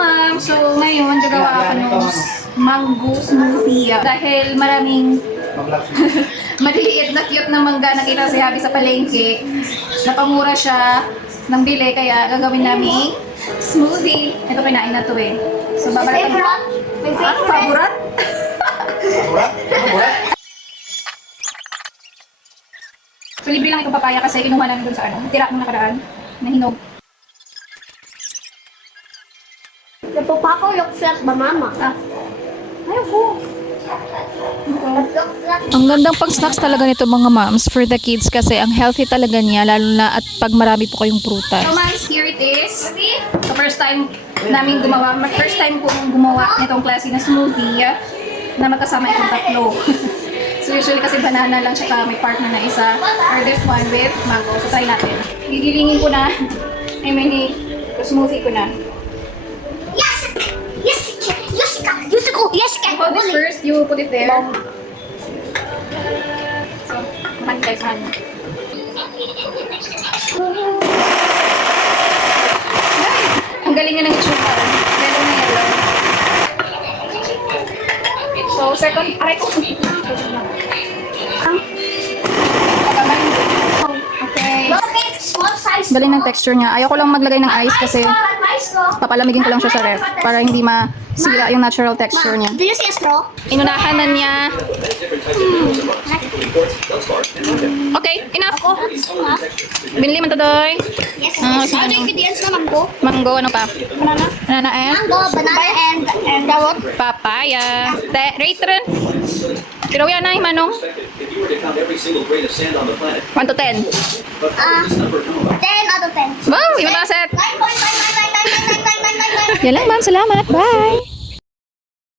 ma'am! So, ngayon, gagawa ako ng mango smoothie. Dahil maraming maliliit na cute na mangga nakita si Habi sa palengke. Napamura siya ng bili, kaya gagawin namin smoothie. Ito kinain na to eh. So, babalatan mo. Ano, favorite? So, libre lang itong papaya kasi inuha namin dun sa tira nung nakaraan na hinog. Napapako yung flat ba, mama? Ayoko. Ang gandang pang-snacks talaga nito mga moms for the kids kasi ang healthy talaga niya lalo na at pag marami po kayong prutas. So, moms, here it is. So, first time namin gumawa. First time kong gumawa nitong klase na smoothie na magkasama itong tatlo. So, usually kasi banana lang siya may partner na isa. Or this one with mango. So, try natin. Gigilingin ko na. I mean, smoothie ko na. Yes! Yes! Yes! Yes! Yes! You hold it first. You put it there. So, man guys, man. Ang galing niya ng itsura. Yellow na yellow. So, second, aray ko. Okay. Okay, small size. Galing ng texture niya. Ayoko lang maglagay ng ice kasi Nice ko. papalamigin ko lang siya sa ref para hindi masira yung natural texture niya. Do you see a straw? Inunahan na niya. Okay, enough. Binili man to, Doy. Yes. Ah, Yes. Ano yung ingredients naman ko? Mango, ano pa? Banana. Banana and Mango, banana, and carrot. papaya. Rate rin. Pero yan ay, Manong. 1 to 10. 10 out of 10. Wow, yung mga set. 9.999999999. Yan lang, ma'am. Salamat. Bye.